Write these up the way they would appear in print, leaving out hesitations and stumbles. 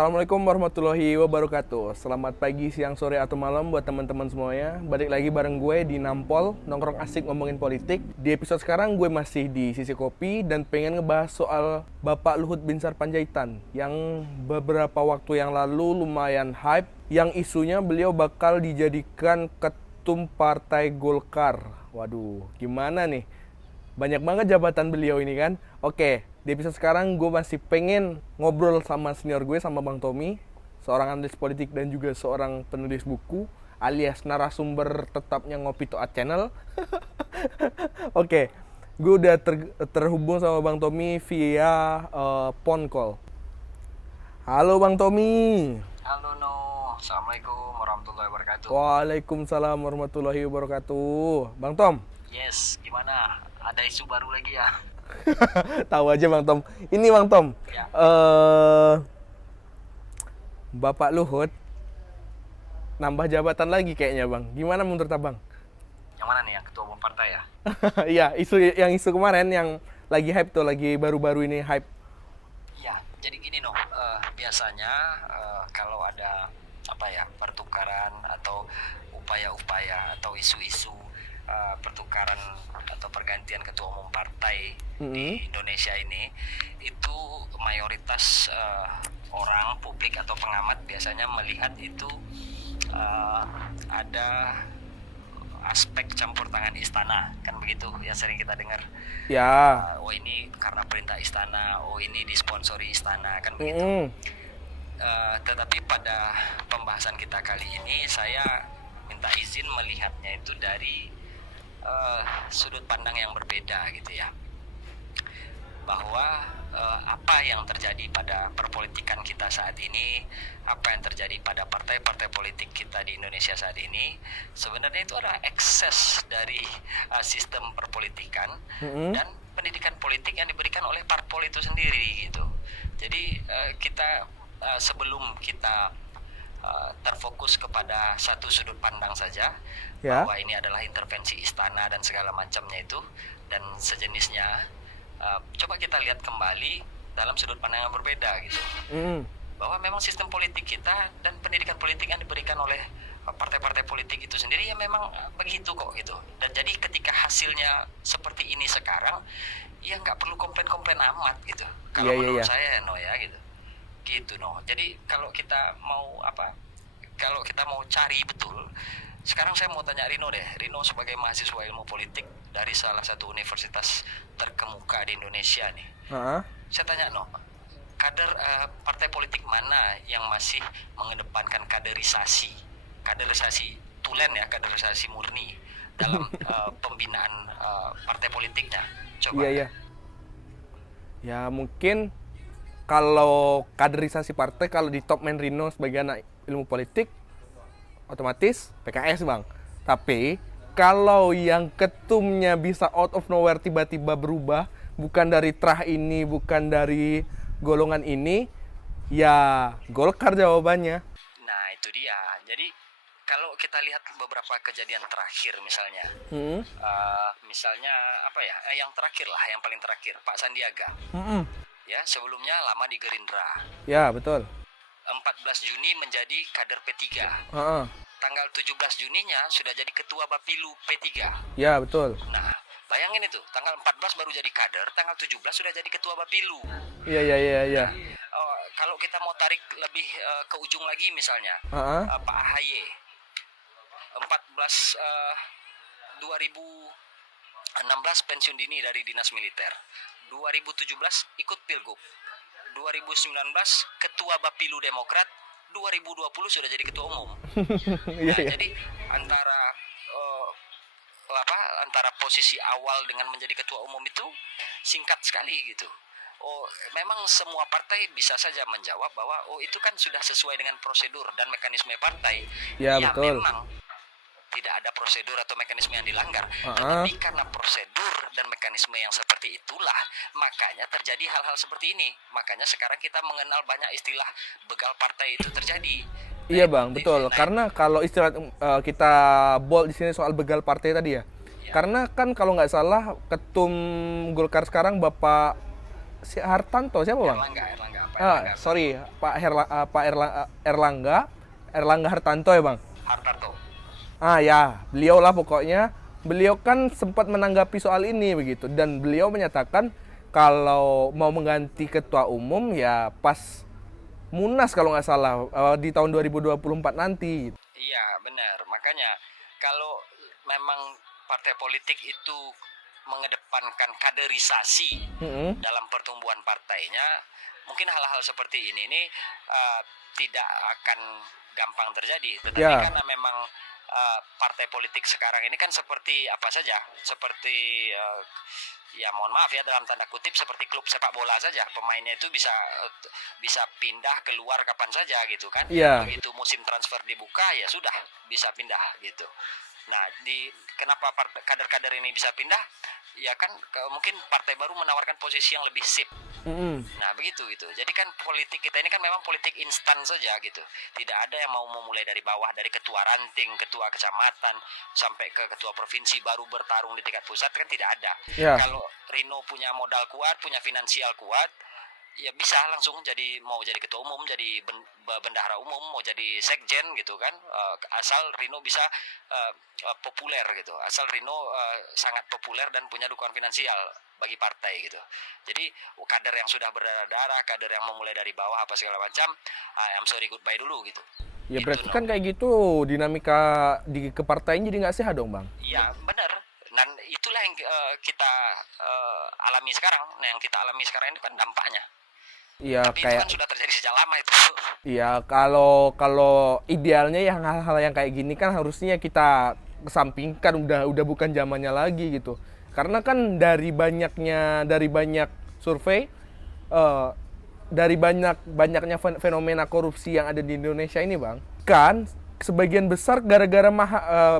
Assalamualaikum warahmatullahi wabarakatuh. Selamat pagi, siang, sore, atau malam buat teman-teman semuanya. Balik lagi bareng gue di Nampol, nongkrong asik ngomongin politik. Di episode sekarang gue masih di Sisi Kopi dan pengen ngebahas soal Bapak Luhut Binsar Panjaitan yang beberapa waktu yang lalu lumayan hype, yang isunya beliau bakal dijadikan ketum Partai Golkar. Waduh, gimana nih? Banyak banget jabatan beliau ini kan. Oke, di episode sekarang gue masih pengen ngobrol sama senior gue, sama Bang Tommy, seorang analis politik dan juga seorang penulis buku alias narasumber tetapnya Ngopi Toat Channel. Oke, gue udah terhubung sama Bang Tommy via phone call. Halo Bang Tommy. Halo No, Assalamualaikum warahmatullahi wabarakatuh. Waalaikumsalam warahmatullahi wabarakatuh. Bang Tom. Yes, gimana? Ada isu baru lagi ya? Tahu aja Bang Tom. Ini Bang Tom. Ya. Bapak Luhut nambah jabatan lagi kayaknya Bang. Gimana menurut Abang? Yang mana nih, yang ketua umum partai ya? Iya, isu kemarin yang lagi hype tuh, lagi baru-baru ini hype. Ya, jadi gini No, biasanya kalau ada pertukaran atau upaya-upaya atau isu-isu pertukaran atau pergantian ketua umum partai di Indonesia ini, itu mayoritas orang publik atau pengamat biasanya melihat itu ada aspek campur tangan istana, kan begitu yang sering kita dengar. Ya. Oh ini karena perintah istana, oh ini disponsori istana, kan begitu. Tetapi pada pembahasan kita kali ini saya minta izin melihatnya itu dari sudut pandang yang berbeda gitu ya, bahwa apa yang terjadi pada perpolitikan kita saat ini, apa yang terjadi pada partai-partai politik kita di Indonesia saat ini, sebenarnya itu adalah ekses dari sistem perpolitikan dan pendidikan politik yang diberikan oleh parpol itu sendiri gitu. Jadi kita sebelum kita terfokus kepada satu sudut pandang saja, ya, bahwa ini adalah intervensi istana dan segala macamnya itu dan sejenisnya, coba kita lihat kembali dalam sudut pandang yang berbeda gitu, bahwa memang sistem politik kita dan pendidikan politik yang diberikan oleh partai-partai politik itu sendiri ya memang begitu kok gitu. Dan jadi ketika hasilnya seperti ini sekarang, ya nggak perlu komplain-komplain amat gitu kalau menurut saya No ya gitu No. Jadi kalau kita mau kalau kita mau cari betul, sekarang saya mau tanya Rino deh. Rino sebagai mahasiswa ilmu politik dari salah satu universitas terkemuka di Indonesia nih. Saya tanya No, kader partai politik mana yang masih mengedepankan kaderisasi tulen ya, kaderisasi murni dalam pembinaan partai politiknya? Coba. Iya. Ya mungkin kalau kaderisasi partai, kalau di top man Rino sebagai anak ilmu politik, otomatis PKS Bang. Tapi kalau yang ketumnya bisa out of nowhere tiba-tiba berubah, bukan dari trah ini, bukan dari golongan ini, ya Golkar jawabannya. Nah itu dia. Jadi kalau kita lihat beberapa kejadian terakhir misalnya, misalnya yang terakhir lah, yang paling terakhir Pak Sandiaga. Ya, sebelumnya lama di Gerindra. Ya, betul. 14 Juni menjadi kader P3. Tanggal 17 Juninya sudah jadi ketua Bapilu P3. Ya, betul. Nah, bayangin itu, tanggal 14 baru jadi kader, tanggal 17 sudah jadi ketua Bapilu. Iya. Kalau kita mau tarik lebih ke ujung lagi misalnya, Pak AHY 2016 pensiun dini dari dinas militer. 2017 ikut Pilgub. 2019 ketua Bapilu Demokrat. 2020 sudah jadi ketua umum. Jadi antara posisi awal dengan menjadi ketua umum itu singkat sekali gitu. Oh, memang semua partai bisa saja menjawab bahwa itu kan sudah sesuai dengan prosedur dan mekanisme partai. Ya betul. Memang tidak ada prosedur atau mekanisme yang dilanggar. Tapi karena prosedur dan mekanisme yang seperti itulah, makanya terjadi hal-hal seperti ini. Makanya sekarang kita mengenal banyak istilah begal partai itu terjadi. Iya Bang, betul. Karena kalau istilah kita bold di sini soal begal partai tadi ya. Karena kan kalau nggak salah ketum Golkar sekarang Bapak Hartanto siapa Bang? Erlangga apa Sorry, Erlangga Hartanto ya bang. Hartarto. Ya, beliau lah pokoknya. Beliau kan sempat menanggapi soal ini begitu, dan beliau menyatakan kalau mau mengganti ketua umum ya pas Munas kalau nggak salah di tahun 2024 nanti. Iya, benar. Makanya kalau memang partai politik itu mengedepankan kaderisasi dalam pertumbuhan partainya, mungkin hal-hal seperti ini tidak akan gampang terjadi. Tetapi karena memang partai politik sekarang ini kan seperti apa saja, seperti ya mohon maaf ya dalam tanda kutip seperti klub sepak bola saja, pemainnya itu bisa pindah keluar kapan saja gitu kan. Begitu musim transfer dibuka ya sudah bisa pindah gitu. Nah, kenapa kader-kader ini bisa pindah? Ya kan mungkin partai baru menawarkan posisi yang lebih sip. Nah, begitu gitu. Jadi kan politik kita ini kan memang politik instan saja gitu. Tidak ada yang mau memulai dari bawah, dari ketua ranting, ketua kecamatan sampai ke ketua provinsi baru bertarung di tingkat pusat, kan tidak ada. Kalau Rino punya modal kuat, punya finansial kuat, ya bisa langsung mau jadi ketua umum, jadi bendahara umum, mau jadi sekjen gitu kan, asal Rino bisa populer gitu, asal Rino sangat populer dan punya dukungan finansial bagi partai gitu. Jadi kader yang sudah berdarah-darah, kader yang memulai dari bawah apa segala macam, I'm sorry goodbye dulu gitu. Ya berarti kan kayak gitu dinamika di kepartaian jadi nggak sehat dong bang? Iya benar. Dan itulah yang kita alami sekarang. Nah, yang kita alami sekarang ini kan dampaknya. Iya, tapi itu kan sudah terjadi sejak lama itu. Iya, kalau idealnya yang hal-hal yang kayak gini kan harusnya kita kesampingkan, udah bukan zamannya lagi gitu. Karena kan dari banyak survei, dari banyaknya fenomena korupsi yang ada di Indonesia ini bang, kan sebagian besar gara-gara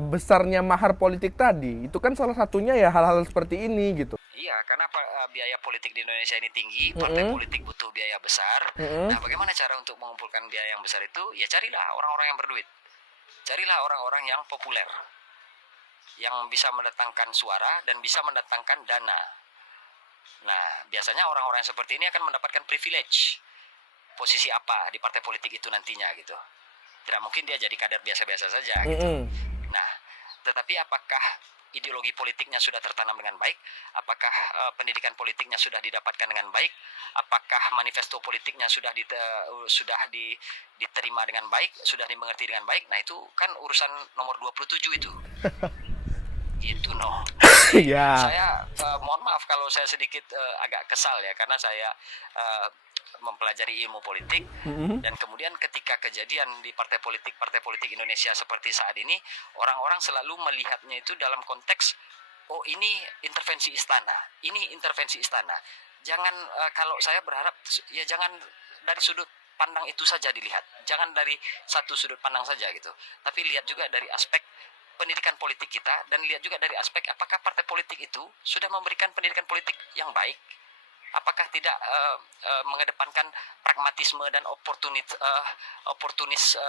besarnya mahar politik tadi. Itu kan salah satunya ya hal-hal seperti ini gitu. Iya, karena biaya politik di Indonesia ini tinggi, partai politik butuh biaya besar. Nah, bagaimana cara untuk mengumpulkan biaya yang besar itu? Ya carilah orang-orang yang berduit. Carilah orang-orang yang populer, yang bisa mendatangkan suara dan bisa mendatangkan dana. Nah, biasanya orang-orang yang seperti ini akan mendapatkan privilege. Posisi apa di partai politik itu nantinya gitu. Tidak mungkin dia jadi kader biasa-biasa saja gitu. Nah, tetapi apakah ideologi politiknya sudah tertanam dengan baik? Apakah pendidikan politiknya sudah didapatkan dengan baik? Apakah manifesto politiknya sudah diterima dengan baik, sudah dimengerti dengan baik? Nah, itu kan urusan nomor 27 itu. Gitu noh. Saya mohon maaf kalau saya sedikit agak kesal ya, karena saya mempelajari ilmu politik dan kemudian ketika kejadian di partai politik Indonesia seperti saat ini, orang-orang selalu melihatnya itu dalam konteks ini intervensi istana. Jangan kalau saya berharap ya jangan dari sudut pandang itu saja dilihat, jangan dari satu sudut pandang saja gitu, tapi lihat juga dari aspek pendidikan politik kita dan lihat juga dari aspek apakah partai politik itu sudah memberikan pendidikan politik yang baik. Apakah tidak mengedepankan pragmatisme dan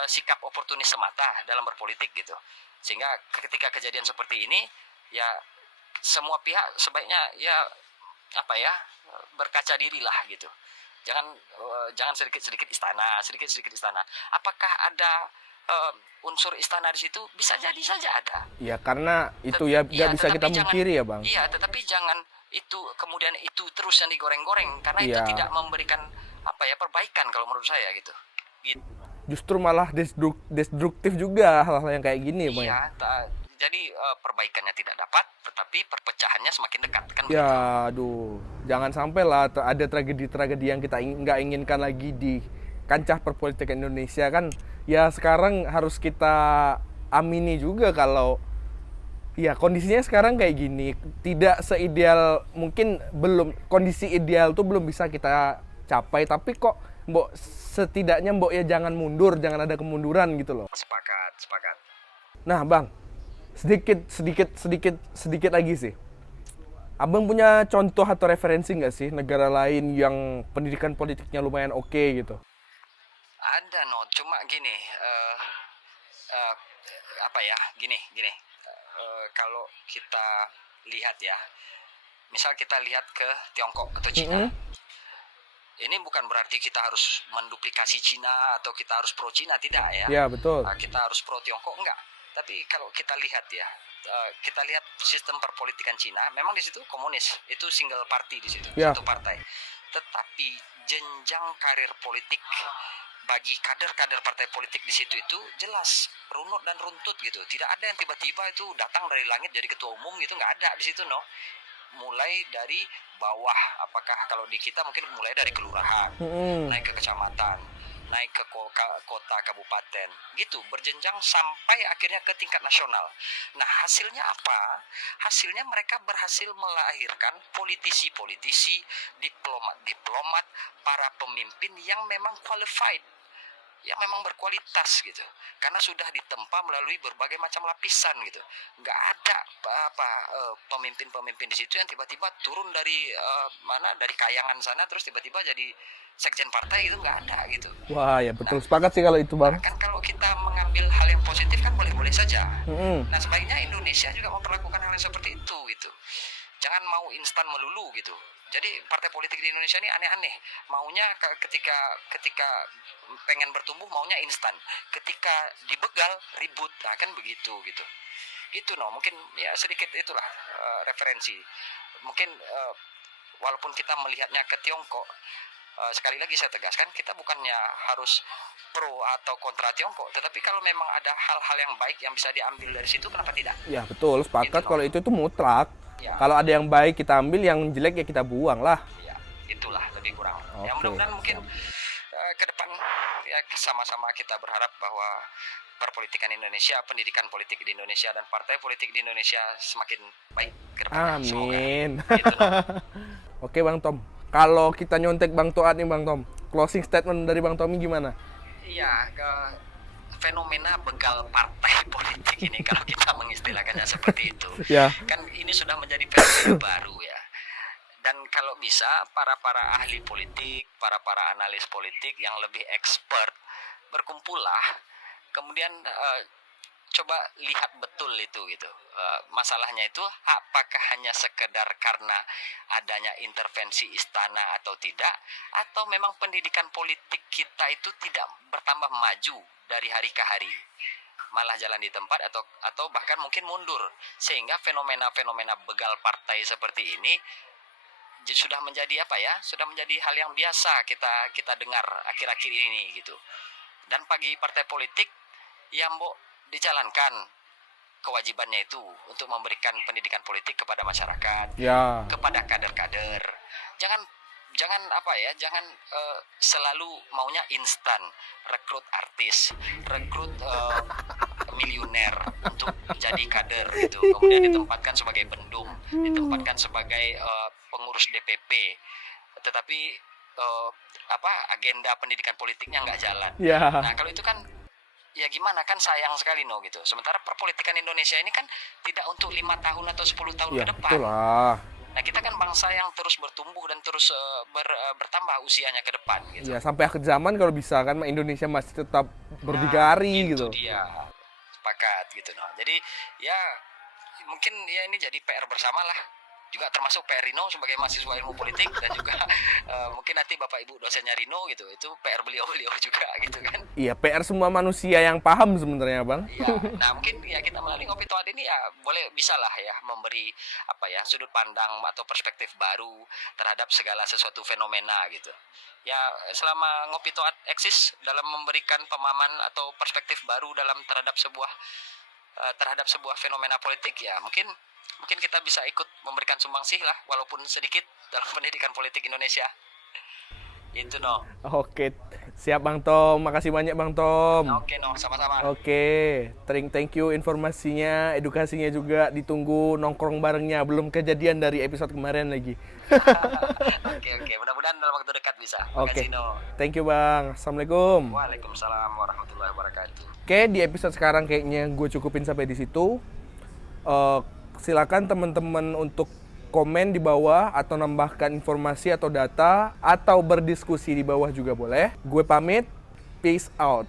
sikap oportunis semata dalam berpolitik gitu. Sehingga ketika kejadian seperti ini ya semua pihak sebaiknya ya berkaca dirilah gitu. Jangan sedikit istana. Apakah ada unsur istana di situ? Bisa jadi saja ada. Ya karena itu nggak bisa kita mungkiri ya bang. Iya, tetapi jangan itu kemudian itu terus yang digoreng-goreng karena itu tidak memberikan perbaikan kalau menurut saya gitu. Justru malah destruktif juga hal-hal yang kayak gini bang. Iya, jadi perbaikannya tidak dapat, tetapi perpecahannya semakin dekat kan. Ya, aduh, jangan sampai lah ada tragedi-tragedi yang kita nggak inginkan lagi di kancah perpolitikan Indonesia kan. Ya sekarang harus kita amini juga kalau ya kondisinya sekarang kayak gini, tidak seideal mungkin, kondisi ideal tuh belum bisa kita capai, tapi kok setidaknya ya jangan mundur, jangan ada kemunduran gitu loh. Sepakat. Nah bang, sedikit lagi sih, abang punya contoh atau referensi nggak sih negara lain yang pendidikan politiknya lumayan oke gitu? Ada cuma gini, gini. Kalau kita lihat ya, misal kita lihat ke Tiongkok atau Cina, Ini bukan berarti kita harus menduplikasi Cina atau kita harus pro Cina, tidak ya. Ya, betul. Kita harus pro Tiongkok, enggak. Tapi kalau kita lihat ya, kita lihat sistem perpolitikan Cina, memang di situ komunis, itu single party di situ, Ya. satu partai. Tetapi jenjang karir politik bagi kader-kader partai politik di situ itu jelas runut dan runtut gitu. Tidak ada yang tiba-tiba itu datang dari langit jadi ketua umum gitu, nggak ada di situ, no. Mulai dari bawah, apakah kalau di kita mungkin mulai dari kelurahan, naik ke kecamatan, naik ke kota, kabupaten, gitu, berjenjang sampai akhirnya ke tingkat nasional. Nah, hasilnya apa? Hasilnya mereka berhasil melahirkan politisi-politisi, diplomat-diplomat, para pemimpin yang memang qualified, yang memang berkualitas gitu, karena sudah ditempa melalui berbagai macam lapisan gitu. Nggak ada pemimpin-pemimpin di situ yang tiba-tiba turun dari dari kayangan sana terus tiba-tiba jadi sekjen partai gitu, nggak ada gitu. Wah, ya betul, sepakat sih kalau itu, Bang. Kan kalau kita mengambil hal yang positif kan boleh-boleh saja. Nah, sebaiknya Indonesia juga memperlakukan hal yang seperti itu gitu. Jangan mau instan melulu gitu. Jadi partai politik di Indonesia ini aneh-aneh. Maunya ketika pengen bertumbuh maunya instan. Ketika dibegal ribut. Nah, kan begitu gitu. Itu mungkin ya sedikit itulah referensi. Mungkin walaupun kita melihatnya ke Tiongkok, sekali lagi saya tegaskan, kita bukannya harus pro atau kontra Tiongkok, tetapi kalau memang ada hal-hal yang baik yang bisa diambil dari situ, kenapa tidak? Ya betul, sepakat. Kalau itu mutlak. Ya. Kalau ada yang baik kita ambil, yang jelek ya kita buang lah. Ya, itulah lebih kurang. Oke. Ya mudah-mudahan mungkin ke depan ya sama-sama kita berharap bahwa perpolitikan Indonesia, pendidikan politik di Indonesia dan partai politik di Indonesia semakin baik ke depan. Amin. Gitu, Oke, Bang Tom. Kalau kita nyontek Bang Toat nih, Bang Tom, closing statement dari Bang Tommy gimana? Iya, fenomena begal partai politik ini kalau kita mengistilahkannya seperti itu, Ya. kan ini sudah menjadi fenomena baru ya. Dan kalau bisa para ahli politik, para analis politik yang lebih expert berkumpullah, kemudian coba lihat betul itu gitu. Masalahnya itu apakah hanya sekedar karena adanya intervensi istana atau tidak, atau memang pendidikan politik kita itu tidak bertambah maju dari hari ke hari, malah jalan di tempat atau bahkan mungkin mundur, sehingga fenomena begal partai seperti ini sudah menjadi sudah menjadi hal yang biasa kita dengar akhir-akhir ini gitu. Dan bagi partai politik yang dijalankan kewajibannya itu untuk memberikan pendidikan politik kepada masyarakat, Ya. kepada kader-kader. Jangan selalu maunya instan, rekrut artis, rekrut miliuner untuk jadi kader gitu, kemudian ditempatkan sebagai bendung, ditempatkan sebagai pengurus DPP, tetapi agenda pendidikan politiknya nggak jalan. Ya. Nah, kalau itu kan ya gimana, kan sayang sekali gitu. Sementara perpolitikan Indonesia ini kan tidak untuk 5 tahun atau 10 tahun Ya ke depan. betul lah. Nah, kita kan bangsa yang terus bertumbuh dan terus bertambah usianya ke depan gitu. Ya sampai akhir zaman kalau bisa kan Indonesia masih tetap berdikari gitu. Itu dia, sepakat gitu. Jadi ya mungkin ya ini jadi PR bersama lah, juga termasuk PR Rino sebagai mahasiswa ilmu politik, dan juga mungkin nanti Bapak Ibu dosennya Rino gitu, itu PR beliau juga gitu kan. Iya, PR semua manusia yang paham sebenarnya, Bang. Iya, nah mungkin ya kita melalui Ngopi Toat ini ya bisa lah ya memberi sudut pandang atau perspektif baru terhadap segala sesuatu fenomena gitu. Ya selama Ngopi Toat eksis dalam memberikan pemahaman atau perspektif baru terhadap sebuah fenomena politik, ya mungkin kita bisa ikut memberikan sumbangsih lah walaupun sedikit dalam pendidikan politik Indonesia. Itu Oke, siap Bang Tom. Makasih banyak Bang Tom. Oke, sama-sama. Oke, thank you informasinya, edukasinya juga. Ditunggu nongkrong barengnya. Belum kejadian dari episode kemarin lagi. Oke, mudah-mudahan dalam waktu dekat bisa. Oke. Makasih, Thank you Bang. Assalamualaikum. Waalaikumsalam warahmatullahi wabarakatuh. Oke, di episode sekarang kayaknya gue cukupin sampai di situ. Silakan teman-teman untuk komen di bawah atau nambahkan informasi atau data atau berdiskusi di bawah juga boleh. Gue pamit. Peace out.